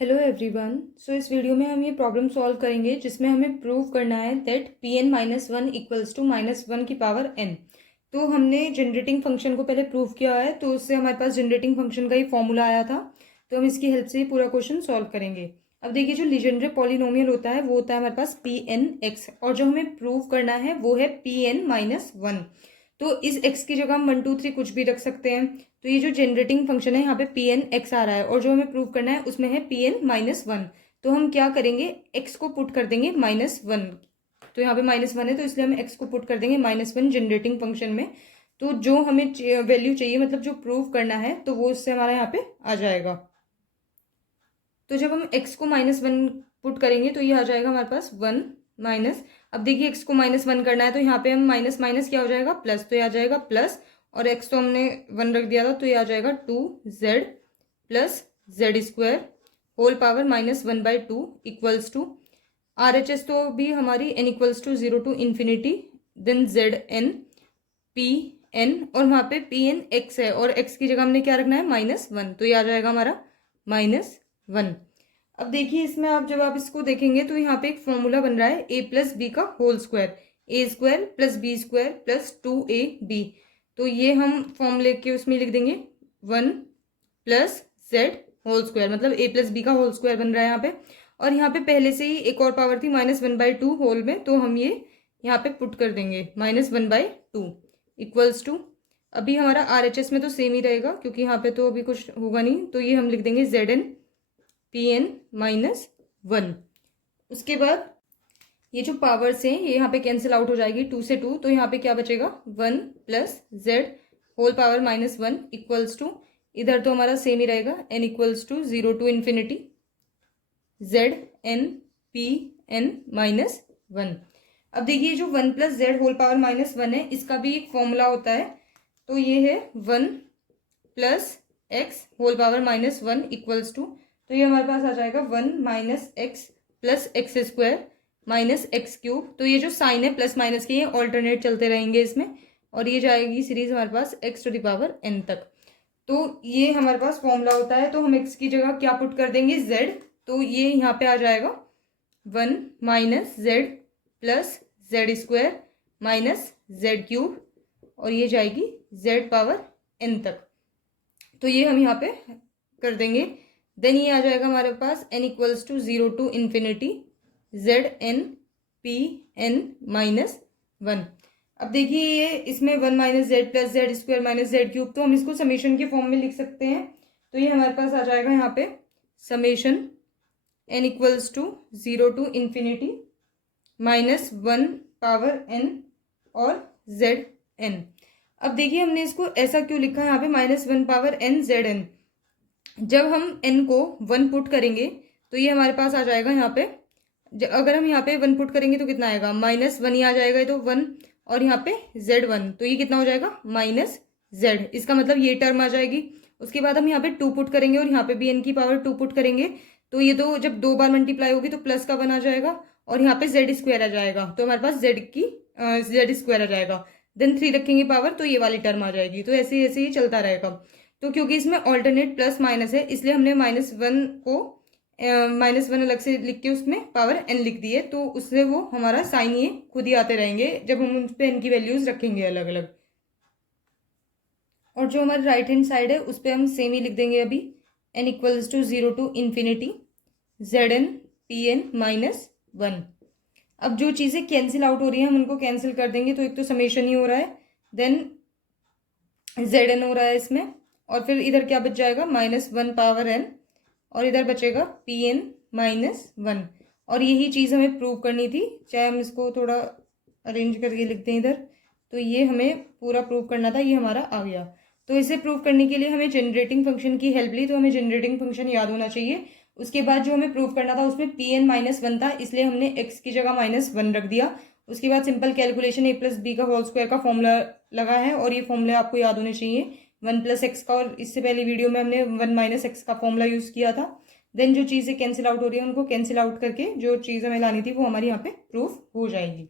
Hello everyone. सो इस video में हम ये प्रॉब्लम सॉल्व करेंगे जिसमें हमें प्रूव करना है that P N minus one equals to minus one की पावर एन। तो हमने जनरेटिंग फंक्शन को पहले प्रूव किया है, तो उससे हमारे पास जनरेटिंग फंक्शन का ही फॉर्मूला आया था। तो हम इसकी हेल्प से ही पूरा क्वेश्चन सॉल्व करेंगे। अब देखिए, जो लीजेंड्रे पॉलिनोमियल होता है वो होता है हमारे पास पी एन एक्स, और जो हमें प्रूव करना है वो है पी एन माइनस वन। तो इस x की जगह हम 1 2 3 कुछ भी रख सकते हैं। तो ये जो जनरेटिंग फंक्शन है यहाँ पे पी एन एक्स आ रहा है, और जो हमें प्रूव करना है उसमें है पी एन माइनस वन। तो हम क्या करेंगे, x को पुट कर देंगे माइनस वन। तो यहाँ पे माइनस वन है, तो इसलिए हम x को पुट कर देंगे माइनस वन जनरेटिंग फंक्शन में। तो जो हमें वैल्यू चाहिए, मतलब जो प्रूव करना है, तो वो उससे हमारा यहाँ पे आ जाएगा। तो जब हम x को माइनस वन पुट करेंगे तो ये आ जाएगा हमारे पास वन माइनस। अब देखिए, x को माइनस वन करना है तो यहाँ पे हम माइनस माइनस क्या हो जाएगा, प्लस। तो ये आ जाएगा प्लस, और x तो हमने वन रख दिया था, तो ये आ जाएगा 2z plus Z square whole power minus one by two equals to R H S तो भी हमारी n equals to 0 to infinity, then Z N P N, और वहाँ पे पी एन एक्स है और x की जगह हमने क्या रखना है, माइनस वन। तो ये आ जाएगा हमारा माइनस वन। अब देखिए, इसमें जब आप इसको देखेंगे तो यहाँ पे एक फॉर्मूला बन रहा है a प्लस बी का whole square, A square plus B square plus two A B. तो ये हम फॉर्मूले के उसमें लिख देंगे one plus Z whole square, मतलब a प्लस बी का होल स्क्वायर बन रहा है यहाँ पे। और यहाँ पे पहले से ही एक और पावर थी minus one by two whole में, तो हम ये यहाँ पे पुट कर देंगे minus one by two equals to. अभी हमारा आर एच एस में तो सेम ही रहेगा क्योंकि यहाँ पे तो अभी कुछ होगा नहीं, तो ये हम लिख देंगे Z N P N minus one. उसके बाद ये जो पावर्स हैं ये यहाँ पे कैंसिल आउट हो जाएगी, टू से टू, तो यहाँ पे क्या बचेगा, one plus Z whole power minus one equals to, इधर तो हमारा सेम ही रहेगा, N equals to 0 to infinity Z N P N minus one. अब देखिए, जो one plus Z whole power minus one है इसका भी एक फॉर्मूला होता है। तो ये है one plus X whole power minus one equals to, तो ये हमारे पास आ जाएगा one minus X plus X square minus X cube. तो ये जो साइन है प्लस माइनस के, ये ऑल्टरनेट चलते रहेंगे इसमें, और ये जाएगी सीरीज हमारे पास X to the power N तक। तो ये हमारे पास फॉर्मूला होता है। तो हम एक्स की जगह क्या पुट कर देंगे, जेड। तो ये यहाँ पे आ जाएगा one minus Z plus Z square minus Z cube, और ये जाएगी जेड पावर एन तक। तो ये हम यहाँ पे कर देंगे। देन ये आ जाएगा हमारे पास n equals to 0 to infinity Z N P N minus one. अब देखिए, ये इसमें one minus Z plus Z square minus Z cube, तो हम इसको समेशन के फॉर्म में लिख सकते हैं। तो ये हमारे पास आ जाएगा यहाँ पे summation n equals to 0 to infinity minus one power n और जेड एन। अब देखिए, हमने इसको ऐसा क्यों लिखा है यहाँ पे minus one power n Z N. जब हम n को वन पुट करेंगे तो ये हमारे पास आ जाएगा यहाँ पे, अगर हम यहाँ पे वन पुट करेंगे तो कितना आएगा, माइनस वन ही आ जाएगा, ये तो वन, और यहाँ पे जेड वन, तो ये कितना हो जाएगा, माइनस जेड। इसका मतलब ये टर्म आ जाएगी। उसके बाद हम यहाँ पे टू पुट करेंगे और यहाँ पे भी n की पावर टू पुट करेंगे, तो ये तो जब दो बार मल्टीप्लाई होगी तो प्लस का वन आ जाएगा, और यहाँ पे जेड स्क्वायर आ जाएगा, तो हमारे पास जेड स्क्वायर आ जाएगा। देन थ्री रखेंगे पावर, तो ये वाली टर्म आ जाएगी। तो ऐसे ऐसे ही चलता रहेगा। तो क्योंकि इसमें ऑल्टरनेट प्लस माइनस है, इसलिए हमने माइनस वन को माइनस वन अलग से लिख के उसमें पावर n लिख दी है, तो उससे वो हमारा साइन ये खुद ही आते रहेंगे जब हम उन पे n की वैल्यूज रखेंगे अलग अलग। और जो हमारी राइट हैंड साइड है उस पर हम सेम ही लिख देंगे अभी, n equals to 0 to infinity Z N P N minus one. अब जो चीज़ें कैंसिल आउट हो रही हैं हम उनको कैंसिल कर देंगे। तो एक तो समेशन ही हो रहा है, देन जेड एन हो रहा है इसमें, और फिर इधर क्या बच जाएगा, माइनस वन पावर n, और इधर बचेगा पी एन माइनस वन। और यही चीज़ हमें प्रूव करनी थी, चाहे हम इसको थोड़ा अरेंज करके लिखते हैं इधर। तो ये हमें पूरा प्रूव करना था, ये हमारा आ गया। तो इसे प्रूव करने के लिए हमें जनरेटिंग फंक्शन की हेल्प ली, तो हमें जनरेटिंग फंक्शन याद होना चाहिए। उसके बाद जो हमें प्रूव करना था उसमें पी एन माइनस वन था, इसलिए हमने एक्स की जगह माइनस वन रख दिया। उसके बाद सिंपल कैलकुलेशन ए प्लस बी का होल स्क्वायर का फॉर्मूला लगा है, और ये फॉर्मूले आपको याद होने चाहिए, वन प्लस एक्स का, और इससे पहले वीडियो में हमने वन माइनस एक्स का फॉर्मूला यूज़ किया था। देन जो चीज़ें कैंसिल आउट हो रही है उनको कैंसिल आउट करके जो चीज़ हमें लानी थी वो हमारी यहाँ पे प्रूफ हो जाएगी।